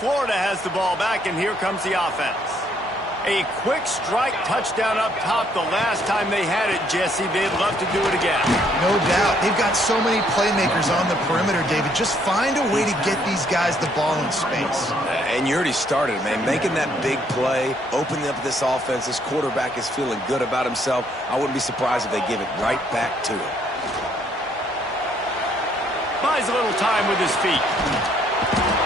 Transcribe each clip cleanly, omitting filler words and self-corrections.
Florida has the ball back, and here comes the offense. A quick strike touchdown up top the last time they had it, Jesse. They'd love to do it again. No doubt. They've got so many playmakers on the perimeter, David. Just find a way to get these guys the ball in space. And you already started, man. Making that big play, opening up this offense. This quarterback is feeling good about himself. I wouldn't be surprised if they give it right back to him. Buys a little time with his feet.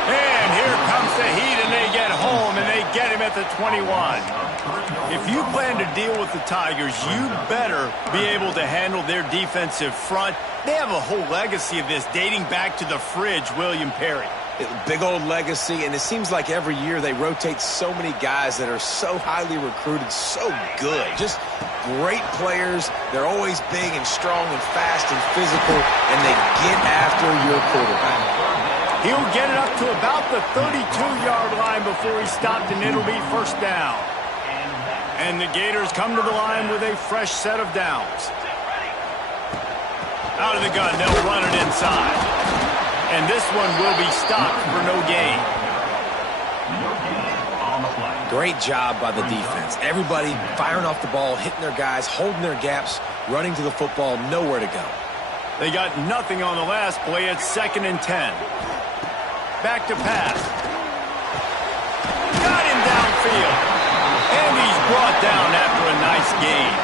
And here comes the heat, and they get home, and they get him at the 21. If you plan to deal with the Tigers, you better be able to handle their defensive front. They have a whole legacy of this dating back to the fridge, William Perry. Big old legacy, and it seems like every year they rotate so many guys that are so highly recruited, so good. Just great players. They're always big and strong and fast and physical, and they get after your quarterback. He'll get it up to about the 32-yard line before he's stopped, and it'll be first down. And the Gators come to the line with a fresh set of downs. Out of the gun, they'll run it inside. And this one will be stopped for no gain. Great job by the defense. Everybody firing off the ball, hitting their guys, holding their gaps, running to the football, nowhere to go. They got nothing on the last play. It's 2nd and 10. Back to pass. Got him downfield. And he's brought down after a nice gain.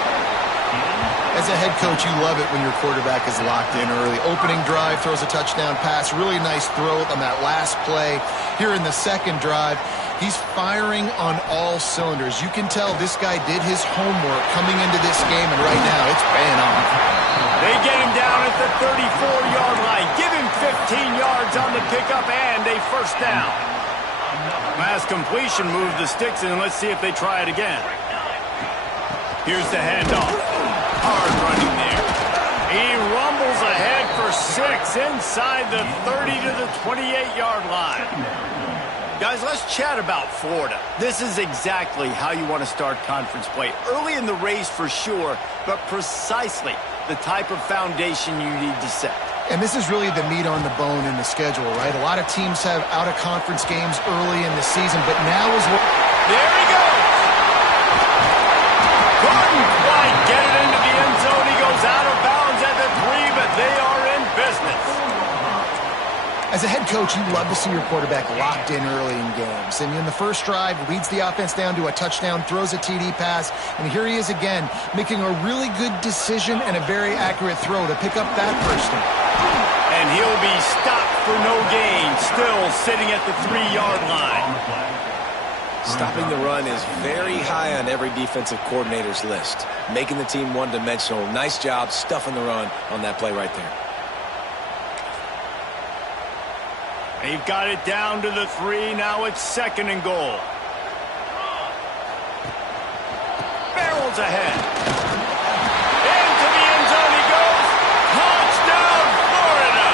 As a head coach, you love it when your quarterback is locked in early. Opening drive, throws a touchdown pass. Really nice throw on that last play. Here in the second drive, he's firing on all cylinders. You can tell this guy did his homework coming into this game, and right now it's paying off. They get him down at the 34-yard line. Give him 15 yards on the pickup and a first down. Last completion moved the sticks, and let's see if they try it again. Here's the handoff. Hard running there. He rumbles ahead for 6 inside the 30 to the 28-yard line. Guys, let's chat about Florida. This is exactly how you want to start conference play. Early in the race for sure, but precisely the type of foundation you need to set. And this is really the meat on the bone in the schedule, right? A lot of teams have out-of-conference games early in the season, but now is what... There he goes! Couldn't quite get it into the end zone. He goes out of bounds at the 3, but they are in business. As a head coach, you love to see your quarterback locked in early in games. And in the first drive, leads the offense down to a touchdown, throws a TD pass, and here he is again, making a really good decision and a very accurate throw to pick up that first down. And he'll be stopped for no gain, still sitting at the 3-yard line. Stopping the run is very high on every defensive coordinator's list. Making the team one-dimensional. Nice job stuffing the run on that play right there. They've got it down to the 3. Now it's 2nd and goal. Barrels ahead. Into the end zone he goes. Touchdown, Florida!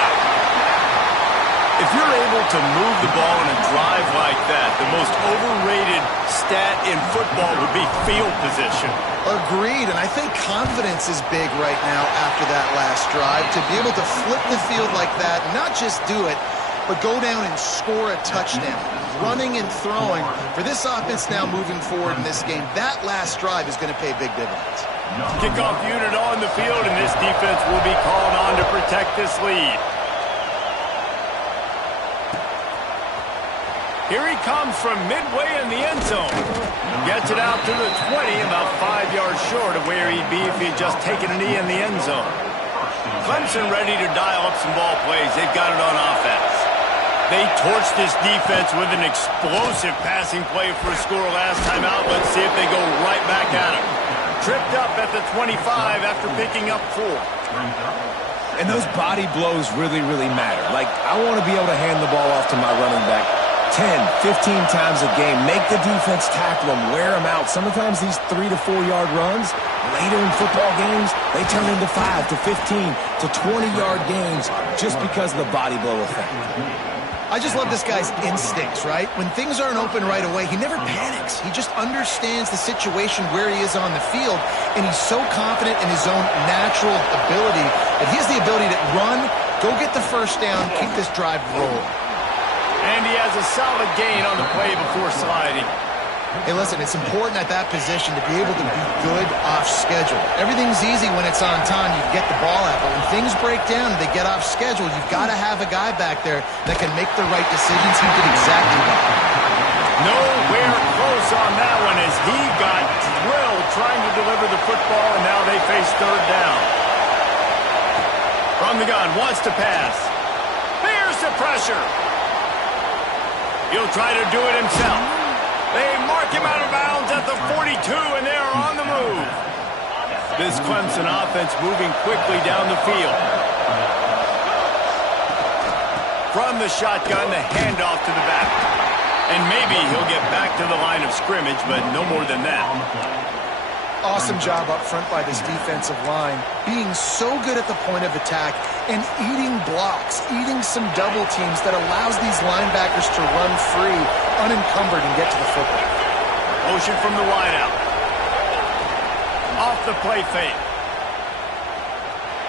If you're able to move the ball in a drive like that, the most overrated stat in football would be field position. Agreed, and I think confidence is big right now after that last drive. To be able to flip the field like that, not just do it, but go down and score a touchdown. Running and throwing. For this offense now moving forward in this game, that last drive is going to pay big dividends. Kickoff unit on the field, and this defense will be called on to protect this lead. Here he comes from midway in the end zone. Gets it out to the 20, about 5 yards short of where he'd be if he'd just taken a knee in the end zone. Clemson ready to dial up some ball plays. They've got it on offense. They torched this defense with an explosive passing play for a score last time out. Let's see if they go right back at him. Tripped up at the 25 after picking up 4. And those body blows really, really matter. Like, I want to be able to hand the ball off to my running back 10, 15 times a game. Make the defense tackle them, wear them out. Sometimes these 3 to 4 yard runs, later in football games, they turn into 5 to 15 to 20-yard gains just because of the body blow effect. I just love this guy's instincts, right? When things aren't open right away, he never panics. He just understands the situation where he is on the field, and he's so confident in his own natural ability that he has the ability to run, go get the first down, keep this drive rolling. And he has a solid gain on the play before sliding. Hey, listen, it's important at that position to be able to be good off schedule. Everything's easy when it's on time. You get the ball out. But when things break down and they get off schedule, you've got to have a guy back there that can make the right decisions. He did exactly that. Nowhere close on that one as he got drilled trying to deliver the football, and now they face third down. From the gun, wants to pass. Here's the pressure. He'll try to do it himself. They mark him out of bounds at the 42, and they are on the move. This Clemson offense moving quickly down the field. From the shotgun, the handoff to the back. And maybe he'll get back to the line of scrimmage, but no more than that. Awesome job up front by this defensive line, being so good at the point of attack and eating blocks, eating some double teams that allows these linebackers to run free, unencumbered, and get to the football. Motion from the wideout. Off the play fake.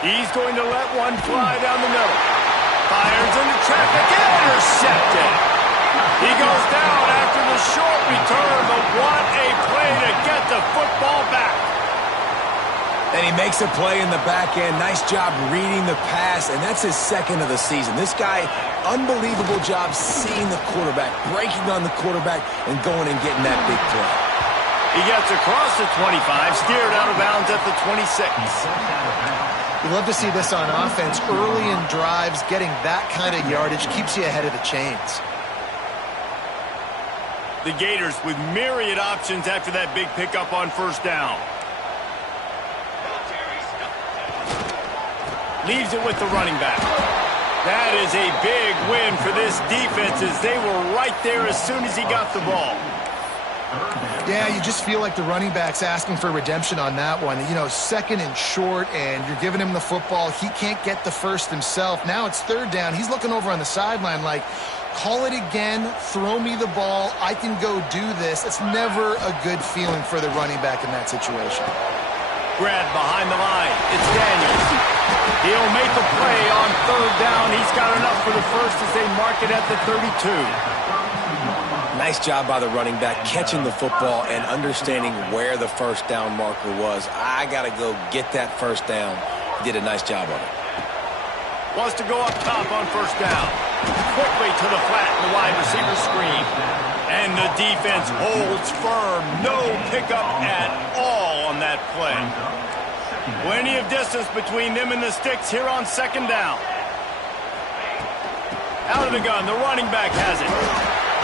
He's going to let one fly down the middle. Fires into traffic, intercepted. He goes down after the short return, but what a play to get the football back. And he makes a play in the back end. Nice job reading the pass, and that's his second of the season. This guy, unbelievable job seeing the quarterback, breaking on the quarterback, and going and getting that big play. He gets across the 25, steered out of bounds at the 26. You love to see this on offense. Early in drives, getting that kind of yardage keeps you ahead of the chains. The Gators with myriad options after that big pickup on first down. Leaves it with the running back. That is a big win for this defense as they were right there as soon as he got the ball. Yeah, you just feel like the running back's asking for redemption on that one. You know, second and short, and you're giving him the football. He can't get the first himself. Now it's third down. He's looking over on the sideline like, call it again, throw me the ball, I can go do this. It's never a good feeling for the running back in that situation. Grad behind the line. It's Daniels. He'll make the play on third down. He's got enough for the first as they mark it at the 32. Nice job by the running back, catching the football and understanding where the first down marker was. I got to go get that first down. He did a nice job on it. Wants to go up top on first down. Quickly to the flat in the wide receiver screen. And the defense holds firm. No pickup at all on that play. Plenty of distance between them and the sticks here on second down. Out of the gun, the running back has it.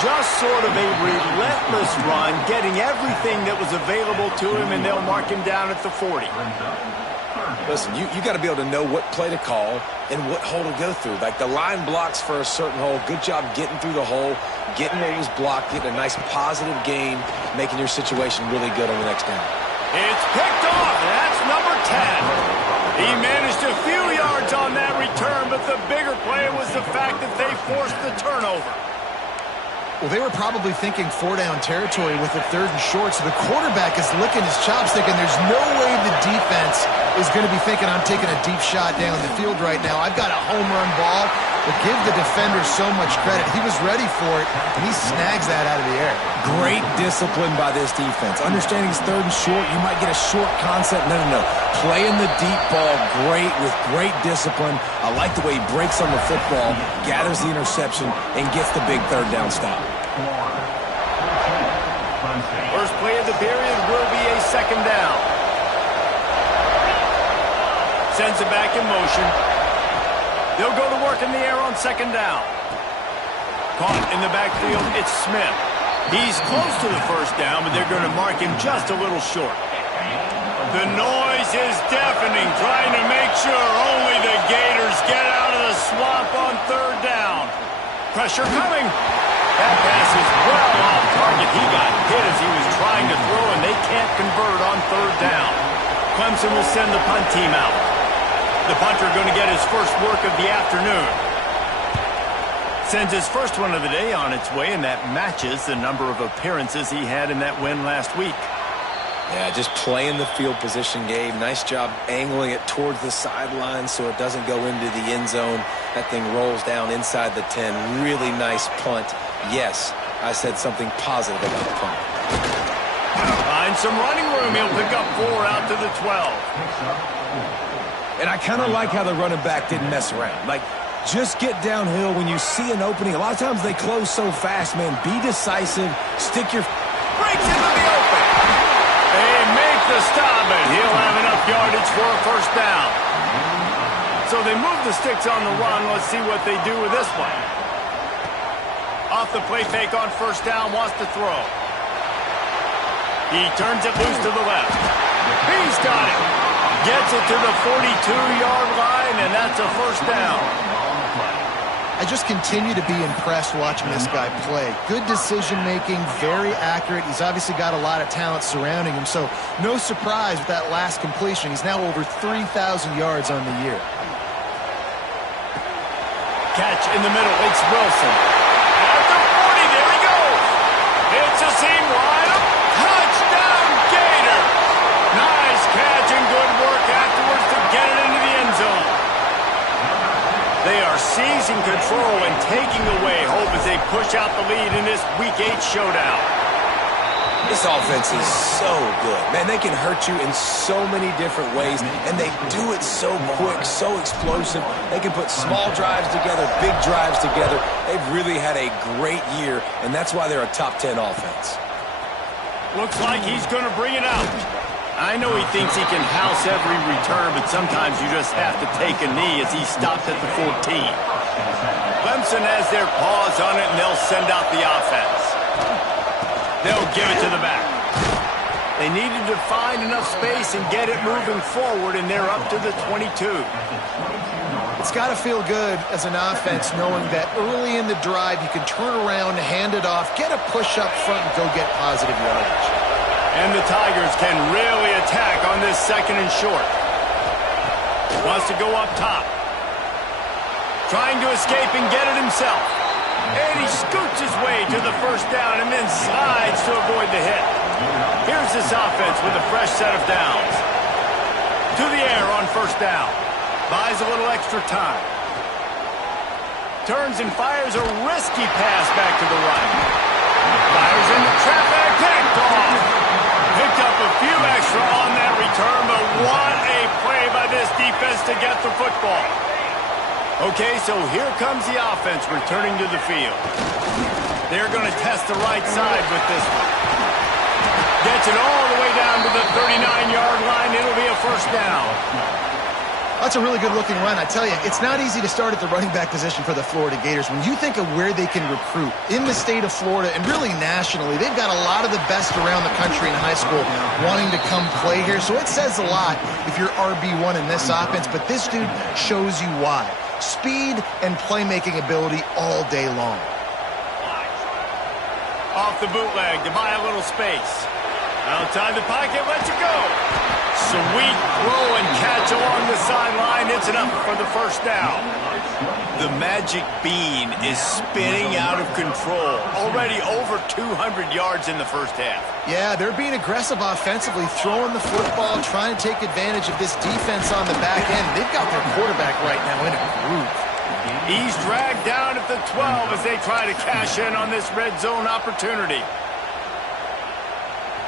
Just sort of a relentless run, getting everything that was available to him, and they'll mark him down at the 40. Listen, you got to be able to know what play to call and what hole to go through. Like the line blocks for a certain hole. Good job getting through the hole, getting what was blocked, getting a nice positive gain, making your situation really good on the next down. It's picked off. That's number 10. He managed a few yards on that return, but the bigger play was the fact that they forced the turnover. Well, they were probably thinking four-down territory with the third and short, so the quarterback is licking his chops thinking there's no way the defense is going to be thinking I'm taking a deep shot down the field right now. I've got a home run ball, but give the defender so much credit. He was ready for it, and he snags that out of the air. Great discipline by this defense. Understanding it's third and short, you might get a short concept. No. Playing the deep ball great with great discipline. I like the way he breaks on the football, gathers the interception, and gets the big third down stop. First play of the period will be a second down. Sends it back in motion. They'll go to work in the air on second down. Caught in the backfield, it's Smith. He's close to the first down, but they're going to mark him just a little short. The noise is deafening, trying to make sure only the Gators get out of the swamp on third down. Pressure coming. That pass is well off target. He got hit as he was trying to throw, and they can't convert on third down. Clemson will send the punt team out. The punter going to get his first work of the afternoon. Sends his first one of the day on its way, and that matches the number of appearances he had in that win last week. Yeah, just playing the field position game. Nice job angling it towards the sideline so it doesn't go into the end zone. That thing rolls down inside the 10. Really nice punt. Yes, I said something positive about the punt. Find some running room. He'll pick up 4 out to the 12. And I kind of like how the running back didn't mess around. Like, just get downhill when you see an opening. A lot of times they close so fast, man. Be decisive. Stick your... Breaks into the open. They make the stop, and he'll have enough yardage for a first down. So they move the sticks on the run. Let's see what they do with this one. Off the play fake on first down, wants to throw. He turns it loose to the left. He's got it. Gets it to the 42-yard line, and that's a first down. I just continue to be impressed watching this guy play. Good decision-making, very accurate. He's obviously got a lot of talent surrounding him, so no surprise with that last completion. He's now over 3,000 yards on the year. Catch in the middle. It's Wilson. At the 40, there he goes. It's a seam wide up. Touchdown, Gator. Nice catch and good work afterwards to get it into the end zone. They are seizing control and taking away hope as they push out the lead in this Week 8 showdown. This offense is so good. Man, they can hurt you in so many different ways, and they do it so quick, so explosive. They can put small drives together, big drives together. They've really had a great year, and that's why they're a top 10 offense. Looks like he's going to bring it out. I know he thinks he can house every return, but sometimes you just have to take a knee as he stopped at the 14. Clemson has their paws on it, and they'll send out the offense. They'll give it to the back. They needed to find enough space and get it moving forward, and they're up to the 22. It's got to feel good as an offense knowing that early in the drive you can turn around, hand it off, get a push up front, and go get positive yardage. And the Tigers can really attack on this second and short. Wants to go up top. Trying to escape and get it himself. And he scoots his way to the first down and then slides to avoid the hit. Here's this offense with a fresh set of downs. To the air on first down. Buys a little extra time. Turns and fires a risky pass back to the right. Fires into traffic. Picked off. Picked up a few extra on that return, but what a play by this defense to get the football. Okay, so here comes the offense returning to the field. They're going to test the right side with this one. Gets it all the way down to the 39-yard line. It'll be a first down. That's a really good-looking run. I tell you, it's not easy to start at the running back position for the Florida Gators. When you think of where they can recruit in the state of Florida and really nationally, they've got a lot of the best around the country in high school wanting to come play here. So it says a lot if you're RB1 in this offense, but this dude shows you why. Speed and playmaking ability all day long. Off the bootleg to buy a little space. Outside the pocket, lets it go. Sweet throw and catch along the sideline. It's enough for the first down. The magic bean is spinning out of control. Already over 200 yards in the first half. Yeah, they're being aggressive offensively, throwing the football, trying to take advantage of this defense on the back end. They've got their quarterback right now in a groove. He's dragged down at the 12 as they try to cash in on this red zone opportunity.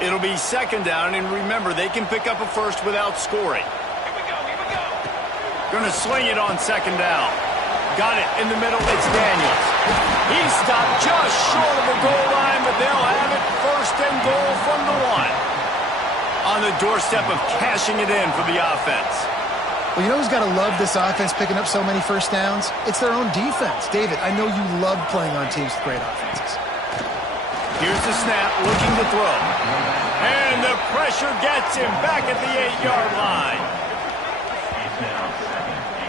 It'll be second down, and remember, they can pick up a first without scoring. Here we go. Gonna sling it on second down. Got it in the middle, it's Daniels. He's stopped just short of the goal line, but they'll have it first and goal from the 1. On the doorstep of cashing it in for the offense. Well, you know who's got to love this offense picking up so many first downs? It's their own defense. David, I know you love playing on teams with great offenses. Here's the snap, looking to throw. And the pressure gets him back at the 8-yard line.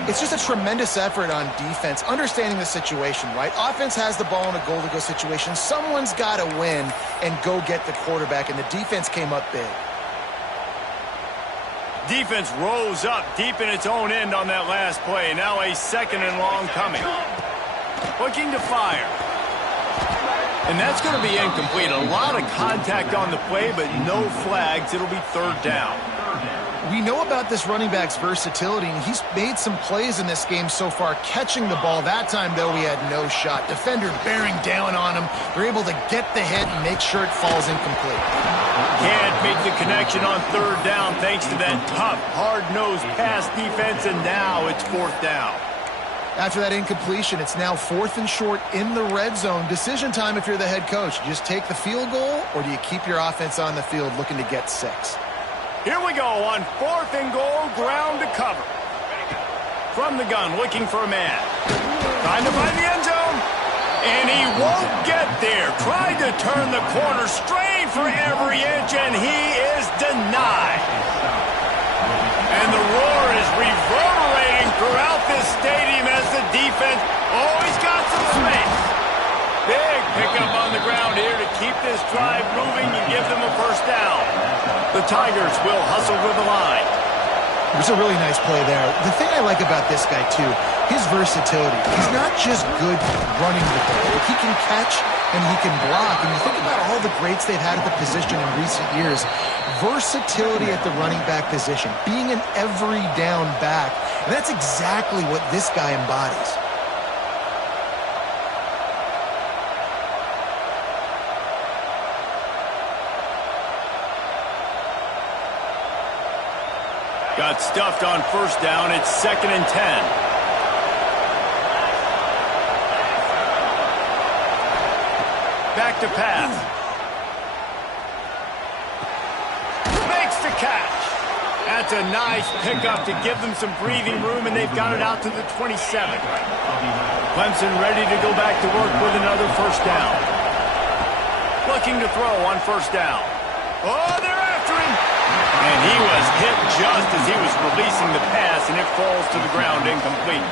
It's just a tremendous effort on defense, understanding the situation, right? Offense has the ball in a goal-to-go situation. Someone's got to win and go get the quarterback, and the defense came up big. Defense rose up deep in its own end on that last play. Now a second and long coming. Looking to fire. And that's going to be incomplete. A lot of contact on the play, but no flags. It'll be third down. We know about this running back's versatility, and he's made some plays in this game so far, catching the ball. That time, though, he had no shot. Defender bearing down on him. They're able to get the hit and make sure it falls incomplete. Can't make the connection on third down thanks to that tough, hard-nosed pass defense, and now it's fourth down. After that incompletion, it's now 4th and short in the red zone. Decision time if you're the head coach. You just take the field goal, or do you keep your offense on the field looking to get 6? Here we go on 4th and goal, ground to cover. From the gun, looking for a man. Trying to find the end zone. And he won't get there. Tried to turn the corner, straight for every inch, and he is denied. And the roar is reverberating throughout this stadium as the defense always got some space. Big pickup on the ground here to keep this drive moving and give them a first down. The Tigers will hustle to the line. It was a really nice play there. The thing I like about this guy, too, his versatility. He's not just good running the ball. He can catch and he can block. And you think about all the greats they've had at the position in recent years. Versatility at the running back position. Being an every down back. And that's exactly what this guy embodies. Got stuffed on first down. It's 2nd and 10. Back to pass. Makes the catch. That's a nice pickup to give them some breathing room, and they've got it out to the 27. Clemson ready to go back to work with another first down. Looking to throw on first down. Oh, they're after him. And he was hit just as he was releasing the pass, and it falls to the ground incomplete.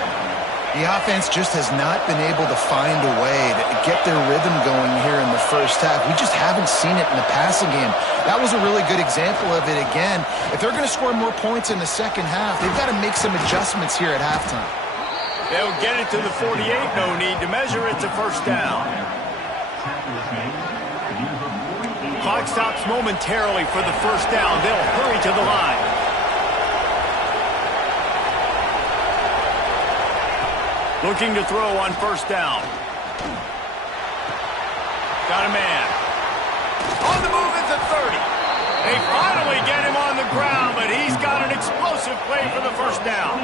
The offense just has not been able to find a way to get their rhythm going here in the first half. We just haven't seen it in the passing game. That was a really good example of it again. If they're going to score more points in the second half, they've got to make some adjustments here at halftime. They'll get it to the 48, no need to measure. It's a first down. Clock stops momentarily for the first down. They'll hurry to the line. Looking to throw on first down. Got a man. On the move at the 30. They finally get him on the ground, but he's got an explosive play for the first down.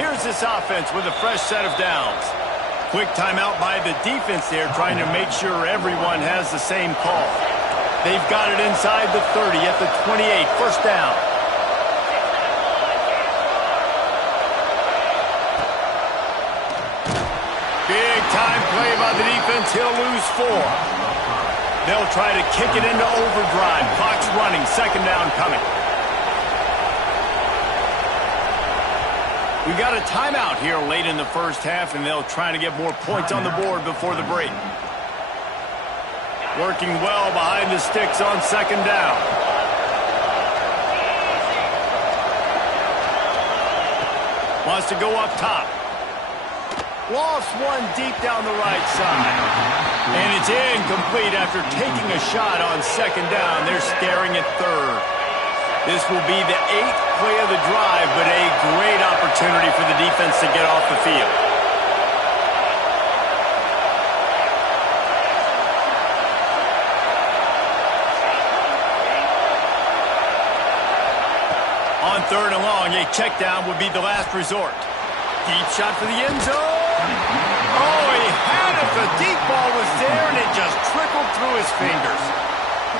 Here's this offense with a fresh set of downs. Quick timeout by the defense there, trying to make sure everyone has the same call. They've got it inside the 30 at the 28. First down. Big-time play by the defense. He'll lose 4. They'll try to kick it into overdrive. Clock's running. Second down coming. We got a timeout here late in the first half, and they'll try to get more points on the board before the break. Working well behind the sticks on second down. Wants to go up top. Lost one deep down the right side. And it's incomplete after taking a shot on second down. They're staring at third. This will be the 8th play of the drive, but a great opportunity for the defense to get off the field. On third and long, a check down would be the last resort. Deep shot for the end zone. Oh, he had it. The deep ball was there, and it just trickled through his fingers.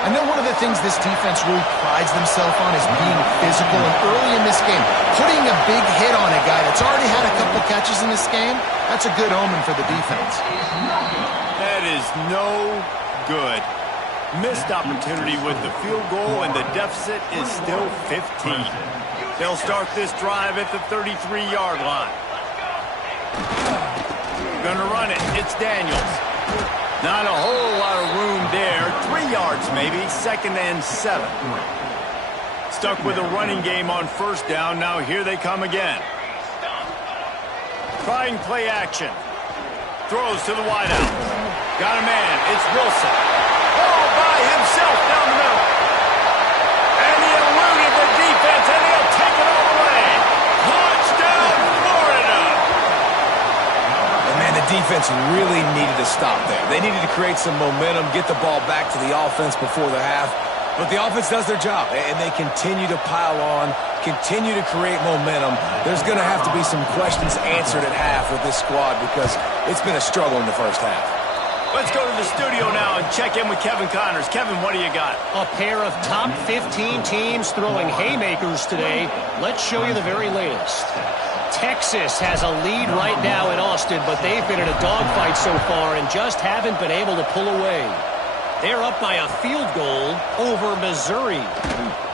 I know one of the things this defense really prides themselves on is being physical, and early in this game, putting a big hit on a guy that's already had a couple catches in this game, that's a good omen for the defense. That is no good. Missed opportunity with the field goal, and the deficit is still 15. They'll start this drive at the 33-yard line. Gonna run it. It's Daniels. Not a whole lot of room there. 3 yards maybe. 2nd and 7. Stuck with a running game on first down. Now here they come again. Trying play action. Throws to the wideout. Got a man. It's Wilson. All by himself down the middle. And he eluded the defense, and he'll take it all the way. Touchdown, Florida. And man, the defense really needed to stop there. They needed to create some momentum, get the ball back to the offense before the half. But the offense does their job, and they continue to pile on, continue to create momentum. There's going to have to be some questions answered at half with this squad because it's been a struggle in the first half. Let's go to the studio now and check in with Kevin Connors. Kevin, what do you got? A pair of top 15 teams throwing haymakers today. Let's show you the very latest. Texas has a lead right now in Austin, but they've been in a dogfight so far and just haven't been able to pull away. They're up by a field goal over Missouri.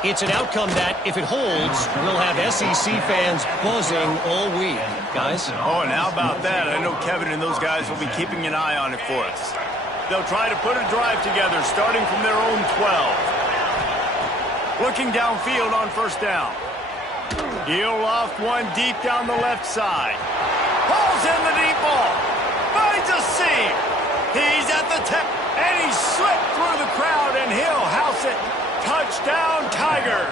It's an outcome that, if it holds, will have SEC fans buzzing all week. Guys? Oh, and how about that? I know Kevin and those guys will be keeping an eye on it for us. They'll try to put a drive together, starting from their own 12. Looking downfield on first down. He'll loft one deep down the left side. Pulls in the deep ball. Finds a seam. He's at the tip. And he slipped through the crowd, and he'll house it. Touchdown, Tigers.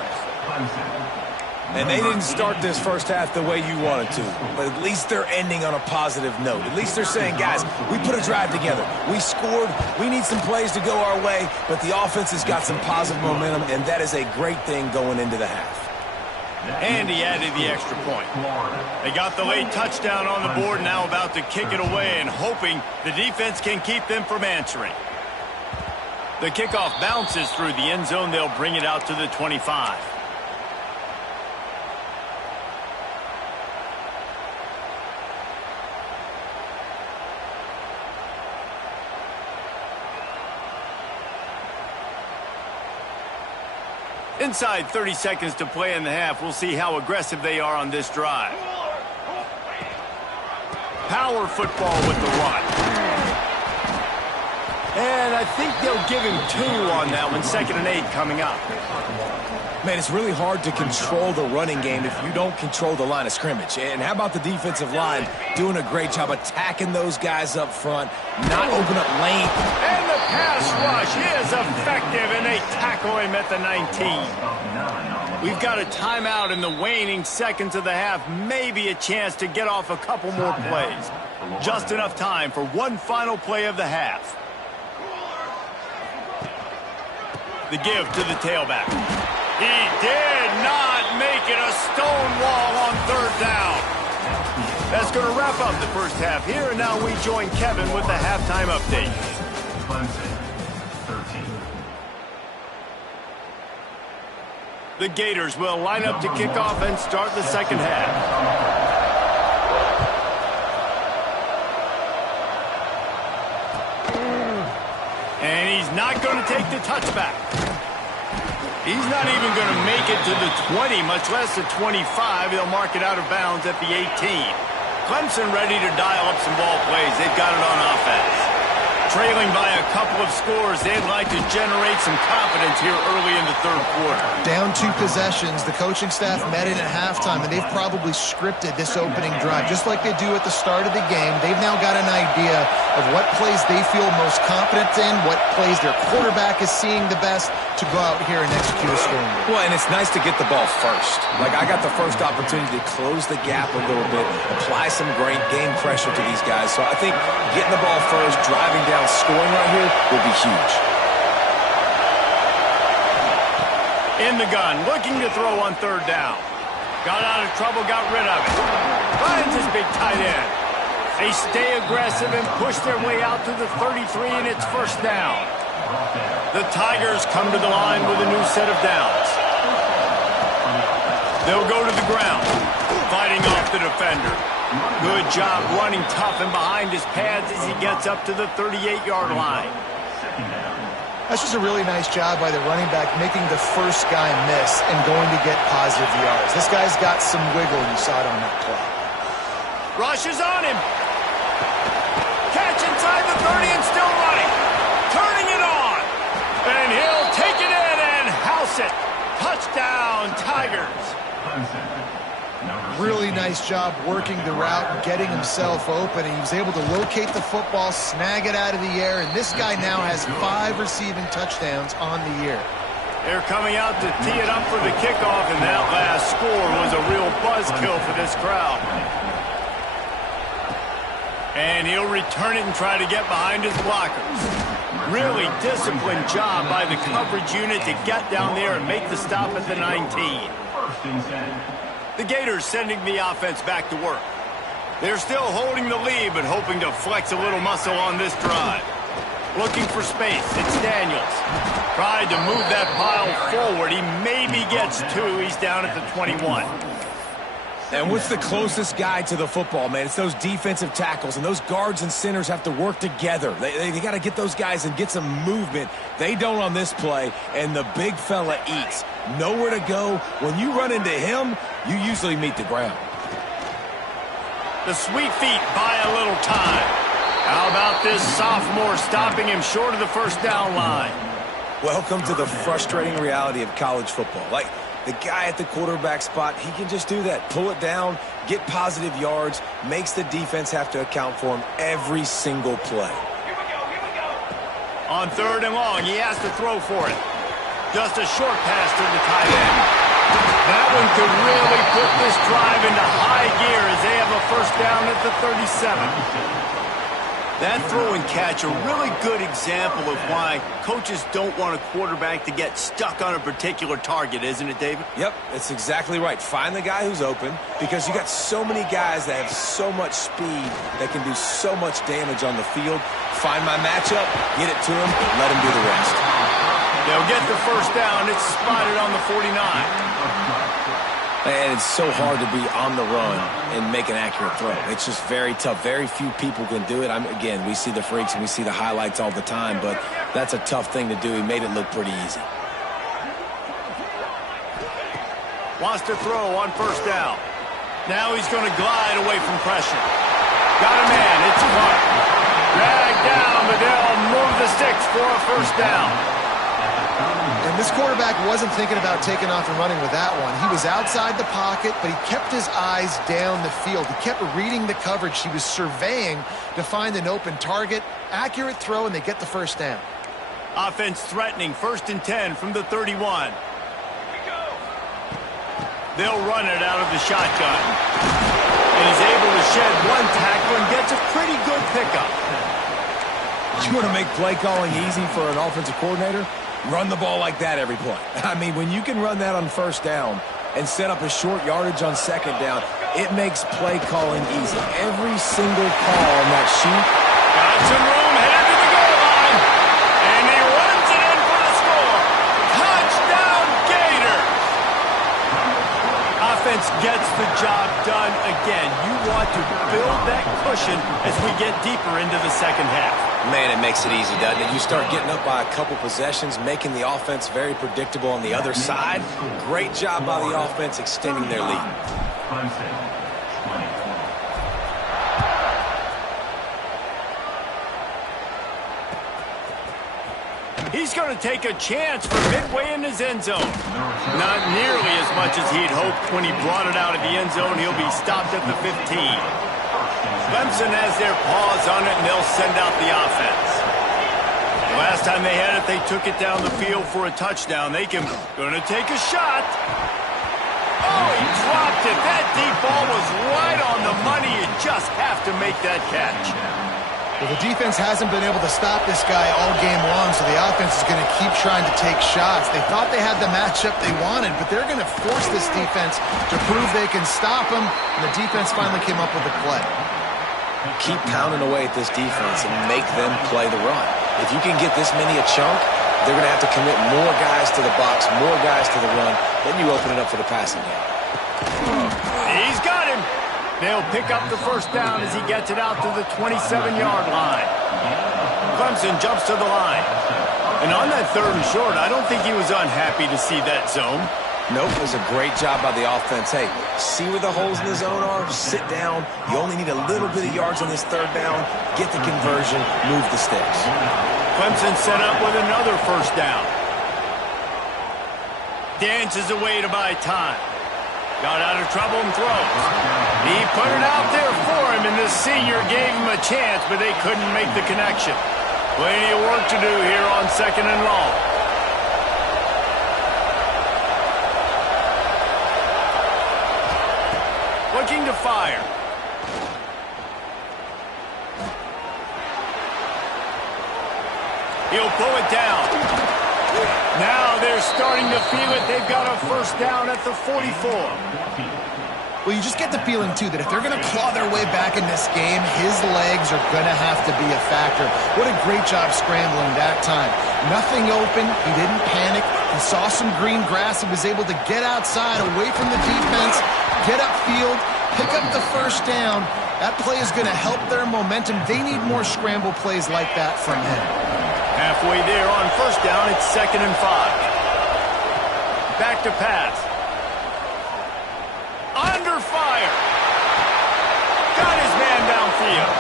And they didn't start this first half the way you wanted to, but at least they're ending on a positive note. At least they're saying, guys, we put a drive together. We scored. We need some plays to go our way, but the offense has got some positive momentum, and that is a great thing going into the half. And he added the extra point. They got the late touchdown on the board, now about to kick it away and hoping the defense can keep them from answering. The kickoff bounces through the end zone. They'll bring it out to the 25. Inside 30 seconds to play in the half. We'll see how aggressive they are on this drive. Power football with the run. And I think they'll give him 2 on that one. 2nd and 8 coming up. Man, it's really hard to control the running game if you don't control the line of scrimmage. And how about the defensive line doing a great job attacking those guys up front, not open up lane. And the pass rush is effective, and they tackle him at the 19. We've got a timeout in the waning seconds of the half. Maybe a chance to get off a couple more plays. Just enough time for one final play of the half. The give to the tailback. He did not make it a stone wall on 3rd down. That's going to wrap up the first half here, and now we join Kevin with the halftime update. The Gators will line up to kick off and start the second half. And he's not going to take the touchback. He's not even going to make it to the 20, much less the 25. They'll mark it out of bounds at the 18. Clemson ready to dial up some ball plays. They've got it on offense. Trailing by a couple of scores, they'd like to generate some confidence here early in the 3rd quarter. Down 2 possessions. The coaching staff met in at halftime, and they've probably scripted this opening drive. Just like they do at the start of the game, they've now got an idea of what plays they feel most confident in, what plays their quarterback is seeing the best to go out here and execute a scoring. Well, and it's nice to get the ball first. Like, I got the first opportunity to close the gap a little bit, apply some great game pressure to these guys. So I think getting the ball first, driving down, scoring right here will be huge. In the gun, looking to throw on 3rd down. Got out of trouble, got rid of it. Finds his big tight end. They stay aggressive and push their way out to the 33, and it's 1st down. The Tigers come to the line with a new set of downs. They'll go to the ground, fighting off the defender. Good job running tough and behind his pads as he gets up to the 38-yard line. That's just a really nice job by the running back, making the first guy miss and going to get positive yards. This guy's got some wiggle, and you saw it on that play. Rush is on him. Catch inside the 30 and still running. Turning it on. And he'll take it in and house it. Touchdown, Tigers. Really nice job working the route and getting himself open. And he was able to locate the football, snag it out of the air, and this guy now has 5 receiving touchdowns on the year. They're coming out to tee it up for the kickoff, and that last score was a real buzzkill for this crowd. And he'll return it and try to get behind his blockers. Really disciplined job by the coverage unit to get down there and make the stop at the 19. The Gators sending the offense back to work. They're still holding the lead, but hoping to flex a little muscle on this drive. Looking for space. It's Daniels. Tried to move that pile forward. He maybe gets 2. He's down at the 21. And what's the closest guy to the football, man? It's those defensive tackles, and those guards and centers have to work together. They got to get those guys and get some movement. They don't on this play, and the big fella eats. Nowhere to go. When you run into him, you usually meet the ground. The sweet feet buy a little time. How about this sophomore stopping him short of the first down line? Welcome to the frustrating reality of college football. Like, the guy at the quarterback spot, he can just do that. Pull it down, get positive yards, makes the defense have to account for him every single play. On 3rd and long, he has to throw for it. Just a short pass to the tight end. That one could really put this drive into high gear as they have a first down at the 37. That throw and catch, a really good example of why coaches don't want a quarterback to get stuck on a particular target, isn't it, David? Yep, that's exactly right. Find the guy who's open, because you got so many guys that have so much speed that can do so much damage on the field. Find my matchup, get it to him, and let him do the rest. They'll get the first down. It's spotted on the 49. And it's so hard to be on the run and make an accurate throw. It's just very tough. Very few people can do it. Again, we see the freaks and we see the highlights all the time, but that's a tough thing to do. He made it look pretty easy. Wants to throw on first down. Now he's going to glide away from pressure. Got a man. It's Clark. Dragged down, but they'll move the sticks for a first down. And this quarterback wasn't thinking about taking off and running with that one. He was outside the pocket, but he kept his eyes down the field. He kept reading the coverage. He was surveying to find an open target. Accurate throw, and they get the first down. Offense threatening, 1st and 10 from the 31. They'll run it out of the shotgun. And he's able to shed one tackle and gets a pretty good pickup. You want to make play calling easy for an offensive coordinator? Run the ball like that every play. I mean, when you can run that on first down and set up a short yardage on second down, it makes play calling easy. Every single call on that sheet. Got some room, headed to the goal line. And he runs it in for the score. Touchdown, Gator. Offense gets the job done again. You want to build that cushion as we get deeper into the second half. Man, it makes it easy, doesn't it? You start getting up by a couple possessions, making the offense very predictable on the other side. Great job by the offense extending their lead. He's going to take a chance for midway in his end zone. Not nearly as much as he'd hoped when he brought it out of the end zone. He'll be stopped at the 15. Clemson has their paws on it, and they'll send out the offense. The last time they had it, they took it down the field for a touchdown. Gonna take a shot. Oh, he dropped it. That deep ball was right on the money. You just have to make that catch. Well, the defense hasn't been able to stop this guy all game long, so the offense is going to keep trying to take shots. They thought they had the matchup they wanted, but they're going to force this defense to prove they can stop him, and the defense finally came up with a play. Keep pounding away at this defense and make them play the run. If you can get this many a chunk, they're going to have to commit more guys to the box, more guys to the run. Then you open it up for the passing game. He's got him. They'll pick up the first down as he gets it out to the 27-yard line. Clemson jumps to the line. And on that 3rd and short, I don't think he was unhappy to see that zone. Nope, it was a great job by the offense. Hey, see where the holes in the zone are? Sit down. You only need a little bit of yards on this 3rd down. Get the conversion. Move the sticks. Clemson set up with another first down. Dances away to buy time. Got out of trouble and throws. He put it out there for him, and the senior gave him a chance, but they couldn't make the connection. Plenty of work to do here on 2nd and long. Looking to fire. He'll pull it down. Now they're starting to feel it. They've got a first down at the 44. Well, you just get the feeling, too, that if they're going to claw their way back in this game, his legs are going to have to be a factor. What a great job scrambling that time. Nothing open. He didn't panic. He saw some green grass and was able to get outside, away from the defense, get upfield, pick up the first down. That play is going to help their momentum. They need more scramble plays like that from him. Halfway there on first down, it's 2nd and 5. Back to pass. Under fire. Got his man downfield.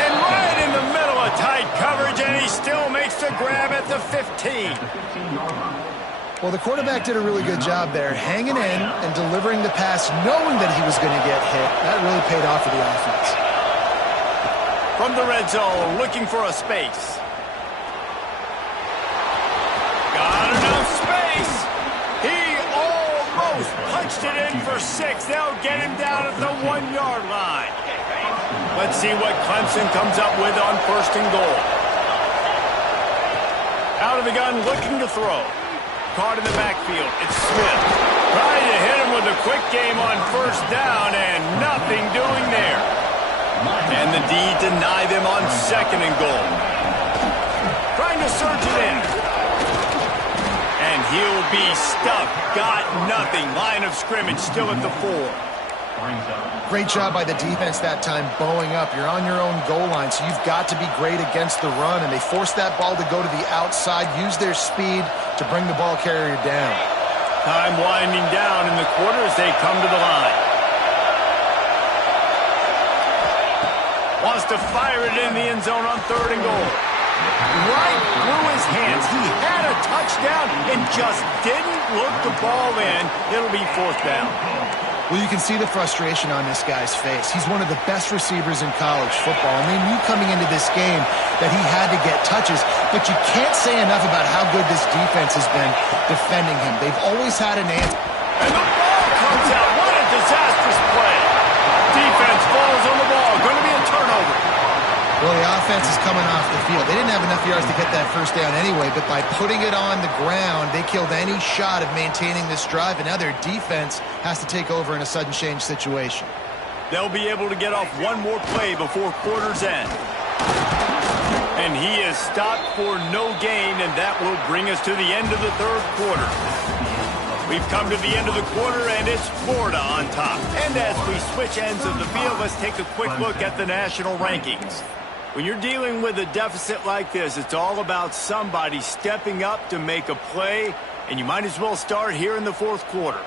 And right in the middle of tight coverage, and he still makes the grab at the 15. Well, the quarterback did a really good job there, hanging in and delivering the pass, knowing that he was going to get hit. That really paid off for the offense. From the red zone, looking for a space. Got enough space. He almost punched it in for 6. They'll get him down at the 1-yard line. Let's see what Clemson comes up with on 1st and goal. Out of the gun, looking to throw. Caught in the backfield. It's Smith. Trying to hit him with a quick game on first down, and nothing doing there. And the D deny them on 2nd and goal. Trying to surge it in. And he'll be stuck. Got nothing. Line of scrimmage still at the 4. Great job by the defense that time, bowing up. You're on your own goal line, so you've got to be great against the run, and they forced that ball to go to the outside, use their speed to bring the ball carrier down. Time winding down in the quarter as they come to the line. Wants to fire it in the end zone on 3rd and goal. Right through his hands. He had a touchdown and just didn't look the ball in. It'll be 4th down. Well, you can see the frustration on this guy's face. He's one of the best receivers in college football, and they knew coming into this game that he had to get touches, but you can't say enough about how good this defense has been defending him. They've always had an answer. And the ball comes out. What a disastrous play. Defense falls on the ball. Going to be a turnover. Well, the offense is coming off the field. They didn't have enough yards to get that first down anyway, but by putting it on the ground, they killed any shot of maintaining this drive, and now their defense has to take over in a sudden change situation. They'll be able to get off one more play before quarter's end. And he is stopped for no gain, and that will bring us to the end of the 3rd quarter. We've come to the end of the quarter, and it's Florida on top. And as we switch ends of the field, let's take a quick look at the national rankings. When you're dealing with a deficit like this, it's all about somebody stepping up to make a play, and you might as well start here in the 4th quarter.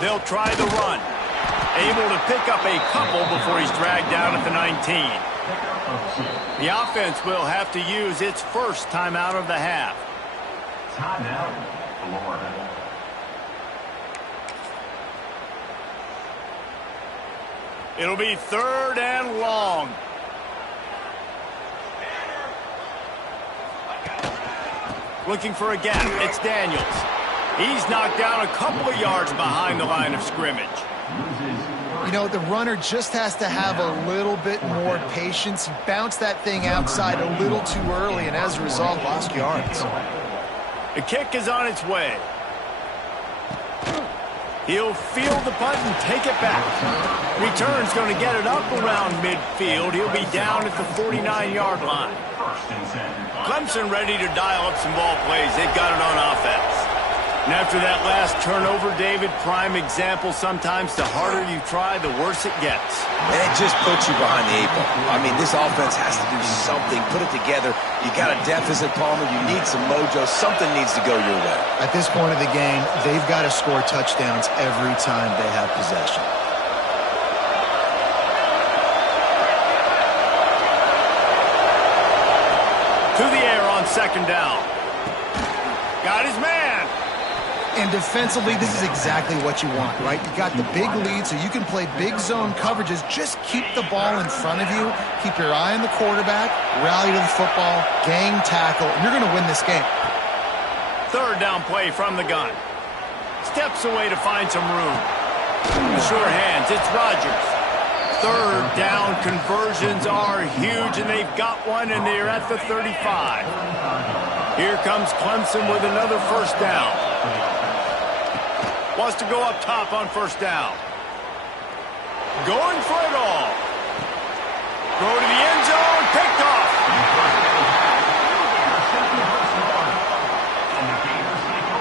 They'll try the run. Able to pick up a couple before he's dragged down at the 19. The offense will have to use its first timeout of the half. Timeout, Florida. It'll be 3rd and long. Looking for a gap. It's Daniels. He's knocked down a couple of yards behind the line of scrimmage. You know, the runner just has to have a little bit more patience. He bounced that thing outside a little too early, and as a result, lost yards. The kick is on its way. He'll field the punt and take it back. Return's going to get it up around midfield. He'll be down at the 49-yard line. Clemson ready to dial up some ball plays. They've got it on offense. And after that last turnover, David, prime example, sometimes the harder you try, the worse it gets. And it just puts you behind the 8 ball. I mean, this offense has to do something, put it together. You got a deficit, Palmer. You need some mojo. Something needs to go your way. At this point of the game, they've got to score touchdowns every time they have possession. To the air on 2nd down. Got his man. And defensively, this is exactly what you want, right? You got the big lead, so you can play big zone coverages. Just keep the ball in front of you. Keep your eye on the quarterback. Rally to the football. Gang tackle. And you're going to win this game. Third down play from the gun. Steps away to find some room. Sure hands. It's Rodgers. Third down conversions are huge, and they've got one, and they're at the 35. Here comes Clemson with another first down. Wants to go up top on first down. Going for it all. Throw to the end zone. Picked off.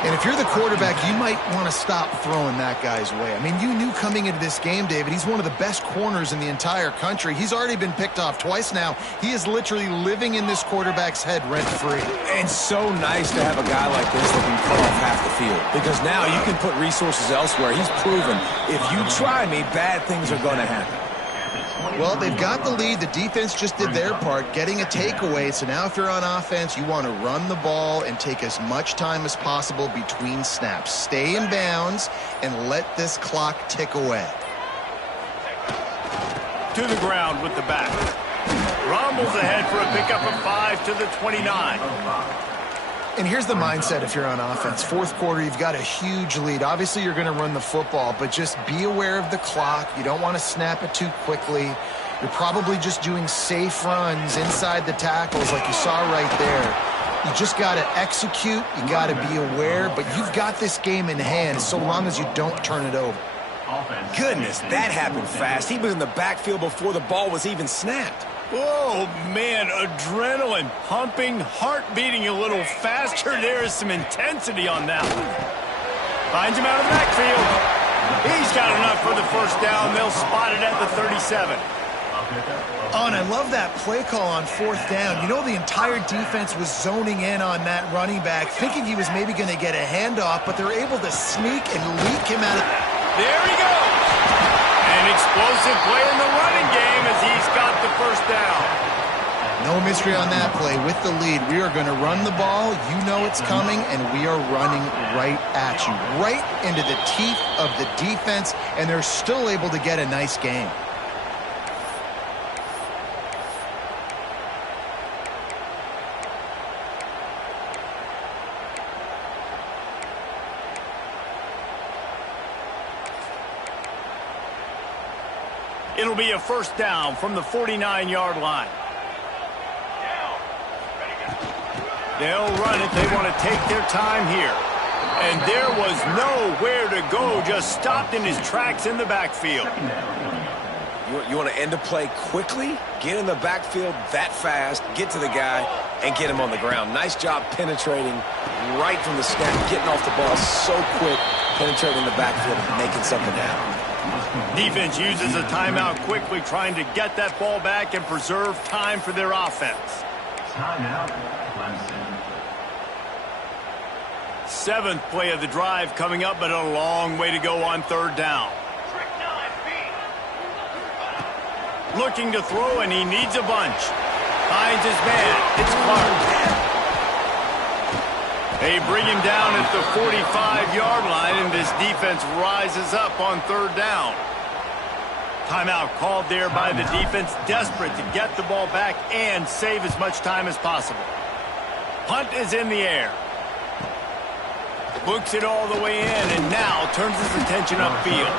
And if you're the quarterback, you might want to stop throwing that guy's way. I mean, you knew coming into this game, David, he's one of the best corners in the entire country. He's already been picked off twice now. He is literally living in this quarterback's head rent-free. And so nice to have a guy like this that can cut off half the field. Because now you can put resources elsewhere. He's proven if you try me, bad things are going to happen. Well, they've got the lead. The defense just did their part, getting a takeaway. So now if you're on offense, you want to run the ball and take as much time as possible between snaps. Stay in bounds and let this clock tick away. To the ground with the back. Rumbles ahead for a pickup of 5 to the 29. And here's the mindset if you're on offense. Fourth quarter, you've got a huge lead. Obviously, you're going to run the football, but just be aware of the clock. You don't want to snap it too quickly. You're probably just doing safe runs inside the tackles like you saw right there. You just got to execute. You got to be aware, but you've got this game in hand so long as you don't turn it over. Goodness, that happened fast. He was in the backfield before the ball was even snapped. Oh, man, adrenaline pumping, heart beating a little faster. There is some intensity on that one. Finds him out of the backfield. He's got enough for the first down. They'll spot it at the 37. Oh, and I love that play call on fourth down. You know, the entire defense was zoning in on that running back, thinking he was maybe going to get a handoff, but they're able to sneak and leak him out of... There he goes. An explosive play in the running game as he's got the first down. No mystery on that play. With the lead, we are going to run the ball. You know it's coming, and we are running right at you, right into the teeth of the defense, and they're still able to get a nice game. It'll be a first down from the 49-yard line. They'll run it. They want to take their time here. And there was nowhere to go, just stopped in his tracks in the backfield. You want to end a play quickly, get in the backfield that fast, get to the guy, and get him on the ground. Nice job penetrating right from the snap, getting off the ball so quick, penetrating the backfield and making something happen. Defense uses a timeout quickly, trying to get that ball back and preserve time for their offense. Timeout, Clemson. Seventh play of the drive coming up, but a long way to go on third down. Looking to throw, and he needs a bunch. Finds his man. It's Clark. They bring him down at the 45-yard line, and this defense rises up on third down. Timeout called there by the defense, desperate to get the ball back and save as much time as possible. Punt is in the air. Books it all the way in, and now turns his attention upfield.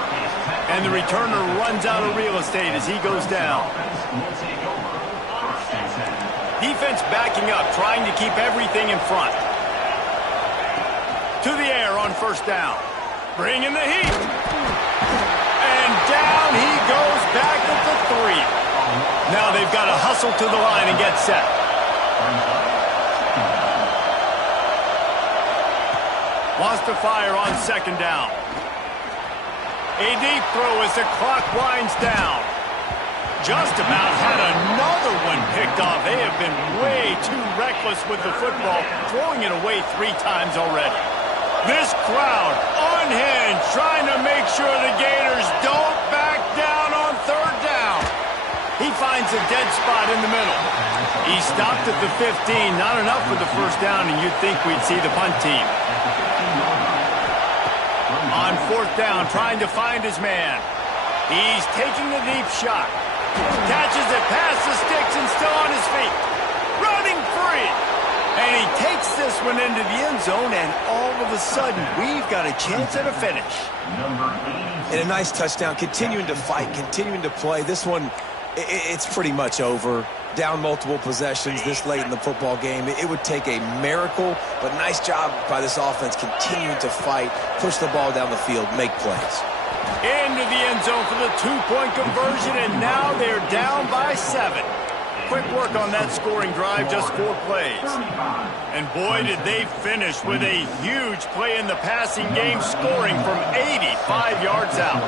And the returner runs out of real estate as he goes down. Defense backing up, trying to keep everything in front. To the air on first down. Bringing the heat. And down he goes back at the 3. Now they've got to hustle to the line and get set. Wants to fire on second down. A deep throw as the clock winds down. Just about had another one picked off. They have been way too reckless with the football, throwing it away 3 times already. This crowd unhinged, trying to make sure the Gators don't back down on third down. He finds a dead spot in the middle. He stopped at the 15, not enough for the first down, and you'd think we'd see the punt team. fourth down, trying to find his man. He's taking the deep shot. Catches it past the sticks and still on his feet. Running free. And he takes this one into the end zone, and all of a sudden, we've got a chance at a finish. And a nice touchdown, continuing to fight, continuing to play. This one, it's pretty much over. Down multiple possessions this late in the football game. It would take a miracle, but nice job by this offense continuing to fight, push the ball down the field, make plays. Into the end zone for the two-point conversion, and now they're down by 7. Quick work on that scoring drive, just 4 plays. And boy, did they finish with a huge play in the passing game, scoring from 85 yards out.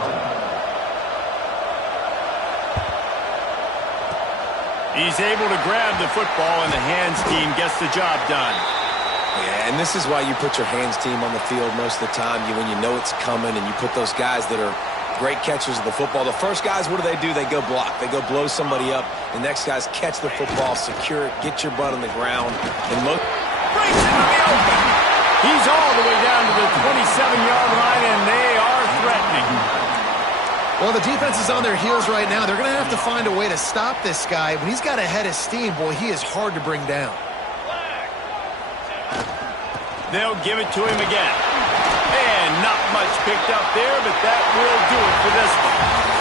He's able to grab the football, and the hands team gets the job done. Yeah, and this is why you put your hands team on the field most of the time. When you know it's coming, and you put those guys that are great catchers of the football. The first guys, what do? They go block. They go blow somebody up. The next guys catch the football, secure it, get your butt on the ground, and look. Breaks into the open. He's all the way down to the 27-yard line, and they are threatening. Well, the defense is on their heels right now. They're going to have to find a way to stop this guy. When he's got a head of steam, boy, he is hard to bring down. They'll give it to him again. And not much picked up there, but that will do it for this one.